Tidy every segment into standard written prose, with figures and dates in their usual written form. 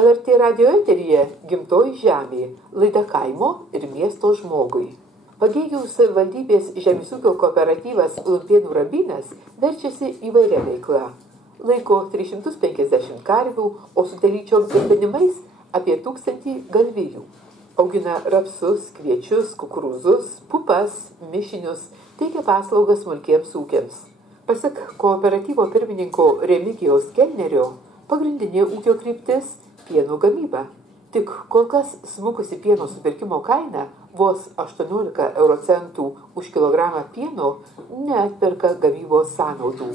LRT radio eteryje Gimtoji žemė, laida kaimo ir miesto žmogui. Pagėgių savivaldybės žemės ūkio kooperatyvas Lumpėnų Rabynas verčiasi įvairia veikla. Laiko 350 karvių, o su telyčiom garbinimais apie 1000 galvijų. Augina rapsus, kviečius, kukurūzus, pupas, mišinius, teikia paslaugas smulkiems ūkiams. Pasak kooperatyvo pirmininko Remigijaus Kelnerio, pagrindinė ūkio kryptis – pieno gamyba. Tik kol kas smukusi pieno supirkimo kaina vos 18 eurocentų už kilogramą pieno neatperka gamybos sąnaudų.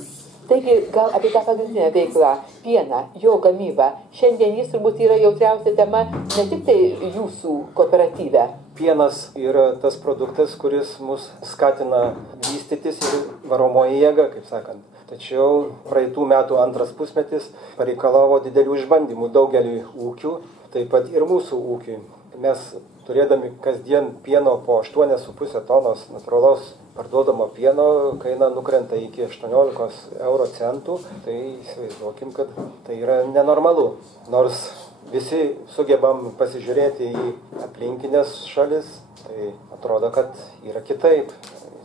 Taigi, gal apie tą pagrindinę veiklą, pieną, jo gamybą, šiandien jis turbūt yra jautriausia tema ne tik tai jūsų kooperatyve. Pienas yra tas produktas, kuris mus skatina vystytis ir varomoji jėga, kaip sakant. Tačiau praeitų metų antras pusmetis pareikalavo didelių išbandymų daugeliui ūkių, taip pat ir mūsų ūkiui. Mes turėdami kasdien pieno po 8,5 tonos natūralaus parduodamo pieno, kaina nukrenta iki 18 eurocentų, tai įsivaizduokim, kad tai yra nenormalu. Nors visi sugebam pasižiūrėti į aplinkinės šalis, tai atrodo, kad yra kitaip.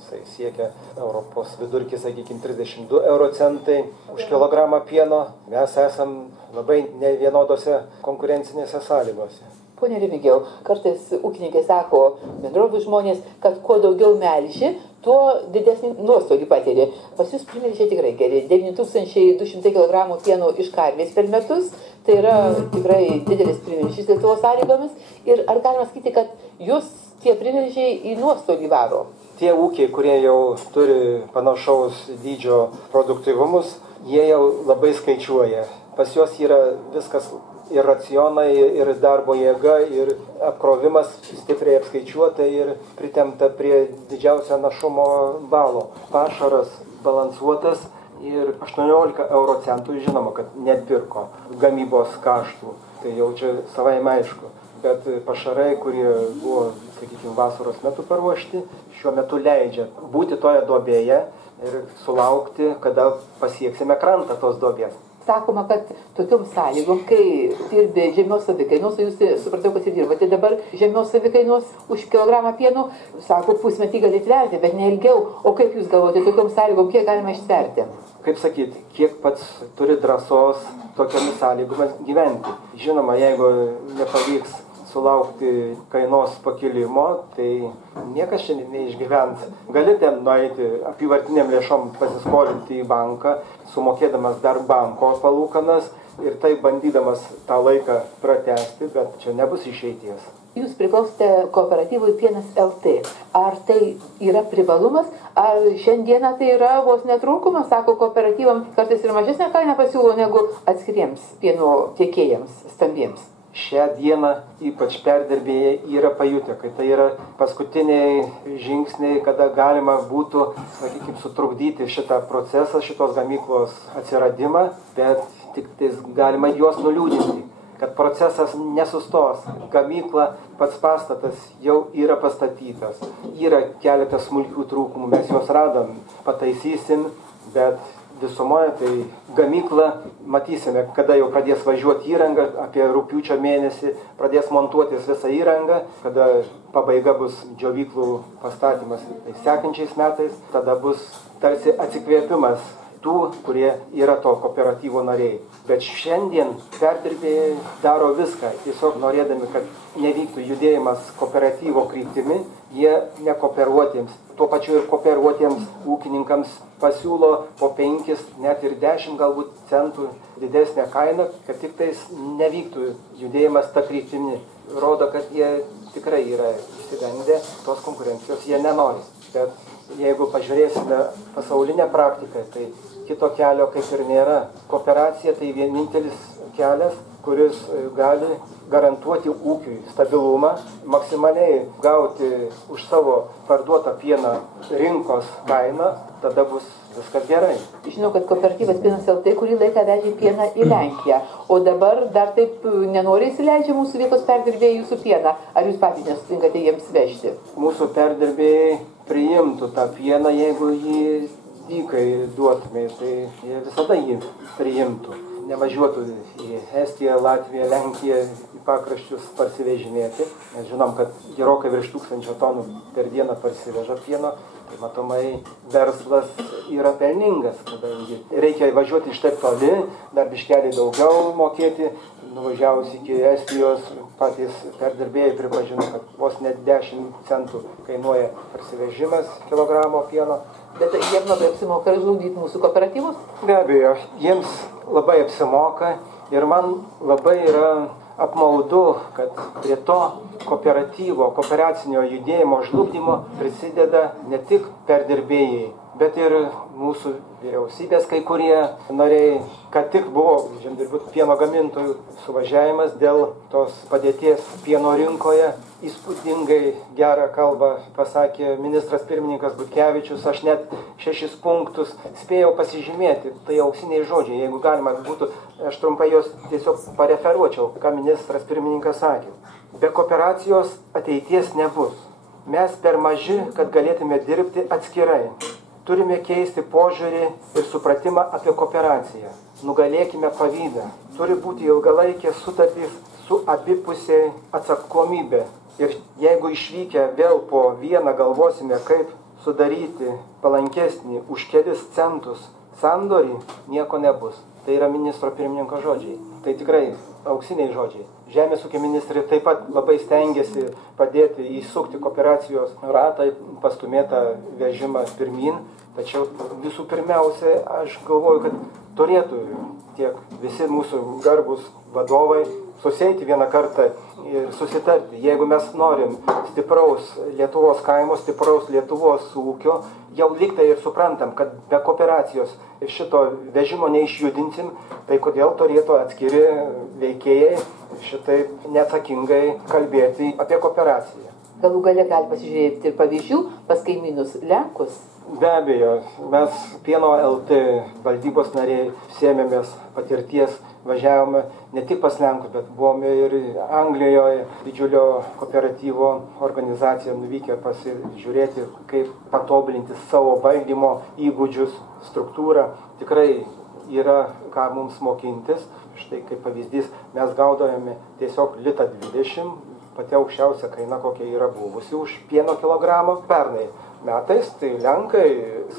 Jisai siekia Europos vidurkį, sakykime, 32 eurocentai už kilogramą pieno. Mes esam labai nevienodose konkurencinėse sąlygose. Pone Remigijau, kartais ūkininkai sako, bendrovių žmonės, kad kuo daugiau melži, tuo didesnį nuostolį patiria. Pas jūs primelžiai tikrai geri. 9200 kg pieno iš karvės per metus. Tai yra tikrai didelis primelžys Lietuvos sąlygomis. Ir ar galima sakyti, kad jūs tie primelžiai į nuostolį varo? Tie ūkiai, kurie jau turi panašaus dydžio produktyvumus, jie jau labai skaičiuoja. Pas juos yra viskas ir racionai, ir darbo jėga, ir apkrovimas stipriai apskaičiuota ir pritempta prie didžiausio našumo balo. Pašaras balansuotas ir 18 eurocentų, žinoma, kad neatpirko gamybos kaštų. Tai jau čia savaime aišku. Bet pašarai, kurie buvo, sakykime, vasaros metu paruošti, šiuo metu leidžia būti toje duobėje ir sulaukti, kada pasieksime krantą tos duobės. Sakoma, kad tokiom sąlygom, kai dirbi žemios savikainos, jūs supratau, kad ir dirbate dabar žemios savikainos už kilogramą pieno, sako, pusmetį gali tverti, bet ne ilgiau. O kaip jūs galvojate, tokiom sąlygom, kiek galima ištverti? Kaip sakyti, kiek pats turi drąsos tokiamis sąlygomis gyventi. Žinoma, jeigu nepavyks sulaukti kainos pakilimo, tai niekas šiandien neišgyvens. Gali ten nueiti apyvartiniam lėšom pasiskolinti į banką, sumokėdamas dar banko palūkanas ir taip bandydamas tą laiką pratęsti, bet čia nebus išeities. Jūs priklausote kooperatyvui Pienas LT. Ar tai yra privalumas, ar šiandieną tai yra vos netrūkumas, sako kooperatyvam, kartais ir mažesnę kainą pasiūlo negu atskiriems pieno tiekėjams stambiems? Šią dieną ypač perdirbėjai yra pajutę, kad tai yra paskutiniai žingsniai, kada galima būtų, sakykime, sutrukdyti šitą procesą, šitos gamyklos atsiradimą, bet tik tais galima juos nuliūdinti, kad procesas nesustos. Gamykla, pats pastatas jau yra pastatytas, yra keletas smulkių trūkumų, mes juos radom, pataisysim, bet visumoje tai gamykla, matysime, kada jau pradės važiuoti įranga, apie rugpjūčio mėnesį pradės montuotis visą įrangą, kada pabaiga bus džiovyklų pastatymas tai sekančiais metais, tada bus tarsi atsikvėpimas tų, kurie yra to kooperatyvo nariai. Bet šiandien perdirbėjai daro viską, tiesiog norėdami, kad nevyktų judėjimas kooperatyvo kryptimi, jie nekooperuotiems, tuo pačiu ir kooperuotiems ūkininkams pasiūlo po 5, net ir 10 galbūt centų didesnę kainą, kad tik tais nevyktų judėjimas tą kryptimi. Rodo, kad jie tikrai yra išsigandę, tos konkurencijos jie nenori. Bet jeigu pažiūrėsime pasaulinę praktiką, tai kito kelio kaip ir nėra. Kooperacija tai vienintelis kelias, kuris gali garantuoti ūkiui stabilumą, maksimaliai gauti už savo parduotą pieną rinkos kainą, tada bus viskas gerai. Žinau, kad kooperatyvas Pienas LT kurį laiką vežė pieną į Lenkiją, o dabar dar taip nenoriai įsileidžia mūsų vietos perdirbėjai jūsų pieną. Ar jūs patys nesutinkate jiems vežti? Mūsų perdirbėjai priimtų tą pieną, jeigu jį dykai duotumė, tai jie visada jį priimtų. nevažiuotų į Estiją, Latviją, Lenkiją, į pakraščius parsivežinėti. Mes žinom, kad gerokai virš 1000 tonų per dieną parsiveža pieno. Tai matomai verslas yra pelningas, kadangi reikia važiuoti iš taip toli, dar biškelį daugiau mokėti. Nuvažiavus iki Estijos, patys perdirbėjai pripažino, kad vos net 10 centų kainuoja parsivežimas kilogramo pieno. Bet jiems labai apsimoka žlugdyti mūsų kooperatyvus? Be abejo, jiems labai apsimoka ir man labai yra apmaudu, kad prie to kooperatyvo, kooperacinio judėjimo žlugdymo prisideda ne tik perdirbėjai, bet ir mūsų vyriausybės kai kurie nariai. Kad tik buvo žemdirbių pieno gamintojų suvažiavimas dėl tos padėties pieno rinkoje. Įspūdingai gerą kalbą pasakė ministras pirmininkas Butkevičius. Aš net 6 punktus spėjau pasižymėti. Tai auksiniai žodžiai. Jeigu galima būtų, aš trumpai jos tiesiog pareferuočiau, ką ministras pirmininkas sakė. Be kooperacijos ateities nebus. Mes per maži, kad galėtume dirbti atskirai. Turime keisti požiūrį ir supratimą apie kooperaciją. Nugalėkime pavydą. Turi būti ilgalaikės sutartys su abipusė atsakomybė. Ir jeigu išvykę vėl po vieną galvosime, kaip sudaryti palankesnį už kelis centus sandorį, nieko nebus. Tai yra ministro pirmininko žodžiai. Tai tikrai auksiniai žodžiai. Žemės ūkio ministrė taip pat labai stengiasi padėti įsukti kooperacijos ratą, pastumėtą vežimą pirmin. Tačiau visų pirmiausia, aš galvoju, kad turėtų tiek visi mūsų garbus vadovai susėti vieną kartą ir susitarti. Jeigu mes norim stipraus Lietuvos kaimo, stipraus Lietuvos ūkio, jau liktai ir suprantam, kad be kooperacijos šito vežimo neišjudinsim, tai kodėl turėtų atskiri veikėjai šitaip neatsakingai kalbėti apie kooperaciją. Galų gale gali pasižiūrėti ir pavyzdžių pas kaimynus Lenkus. Be abejo, mes Pieno LT valdybos nariai sėmėmės patirties, važiavome ne tik pas Lenkus, bet buvome ir Anglijoje, didžiulio kooperatyvo organizaciją nuvykę pasižiūrėti, kaip patobulinti savo valdymo įgūdžius, struktūrą. Tikrai yra ką mums mokintis. Štai kaip pavyzdys, mes gaudavome tiesiog 1,20 l, pati aukščiausia kaina, kokia yra buvusi už pieno kilogramą. Pernai metais tai Lenkai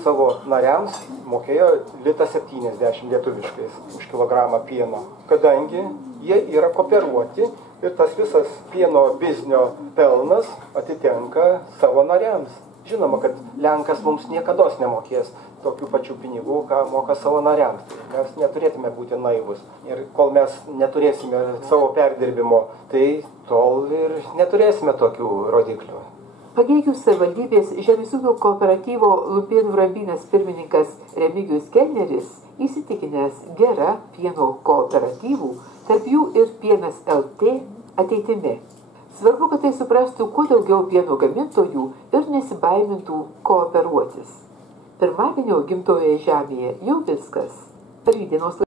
savo nariams mokėjo 1,70 l lietuviškais už kilogramą pieno, kadangi jie yra kooperuoti ir tas visas pieno biznio pelnas atitenka savo nariams. Žinoma, kad Lenkas mums niekados nemokės tokių pačių pinigų, ką moka savo nariams. Mes neturėtume būti naivus. Ir kol mes neturėsime savo perdirbimo, tai tol ir neturėsime tokių rodiklių. Pagėgių savivaldybės žemės ūkio kooperatyvo Lumpėnų Rabynas pirmininkas Remigijus Kelneris įsitikinęs gera pieno kooperatyvų, tarp jų ir Pienas LT ateitimi. Svarbu, kad tai suprastų kuo daugiau pieno gamintojų ir nesibaimintų kooperuotis. Pirmadienio Gimtojoje žemėje jau viskas. Rytdienos